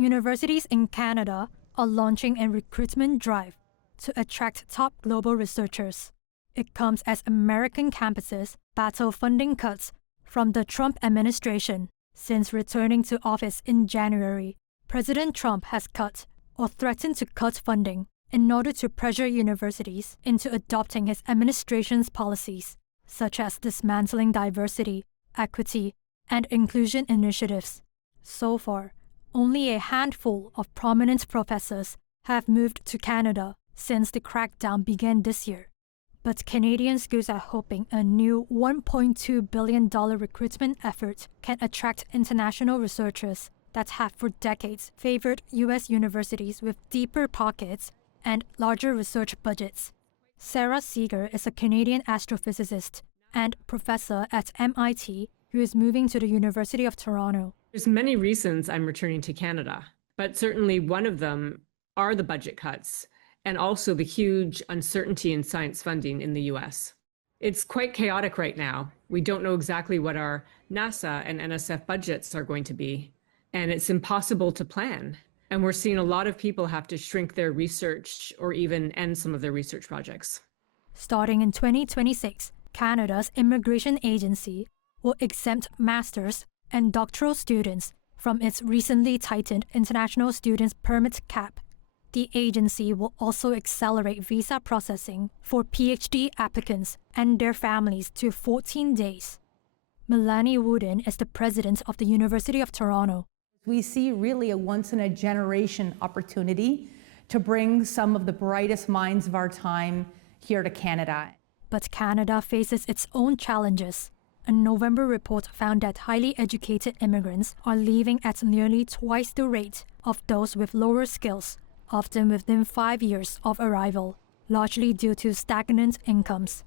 universities in Canada are launching a recruitment drive to attract top global researchers. It comes as American campuses battle funding cuts from the Trump administration. Since returning to office in January, President Trump has cut or threatened to cut funding in order to pressure universities into adopting his administration's policies, such as dismantling diversity, equity, and inclusion initiatives. So far, only a handful of prominent professors have moved to Canada since the crackdown began this year. But Canadian schools are hoping a new $1.2 billion recruitment effort can attract international researchers that have for decades favored U.S. universities with deeper pockets and larger research budgets. Sarah Seeger is a Canadian astrophysicist and professor at MIT who is moving to the University of Toronto. There's many reasons I'm returning to Canada, but certainly one of them are the budget cuts and also the huge uncertainty in science funding in the US. It's quite chaotic right now. We don't know exactly what our NASA and NSF budgets are going to be, and it's impossible to plan. And we're seeing a lot of people have to shrink their research or even end some of their research projects. Starting in 2026, Canada's immigration agency will exempt master's and doctoral students from its recently tightened international students permit cap. The agency will also accelerate visa processing for PhD applicants and their families to 14 days. Melanie Wooden is the president of the University of Toronto. We see really a once-in-a-generation opportunity to bring some of the brightest minds of our time here to Canada. But Canada faces its own challenges. A November report found that highly educated immigrants are leaving at nearly twice the rate of those with lower skills, often within 5 years of arrival, largely due to stagnant incomes.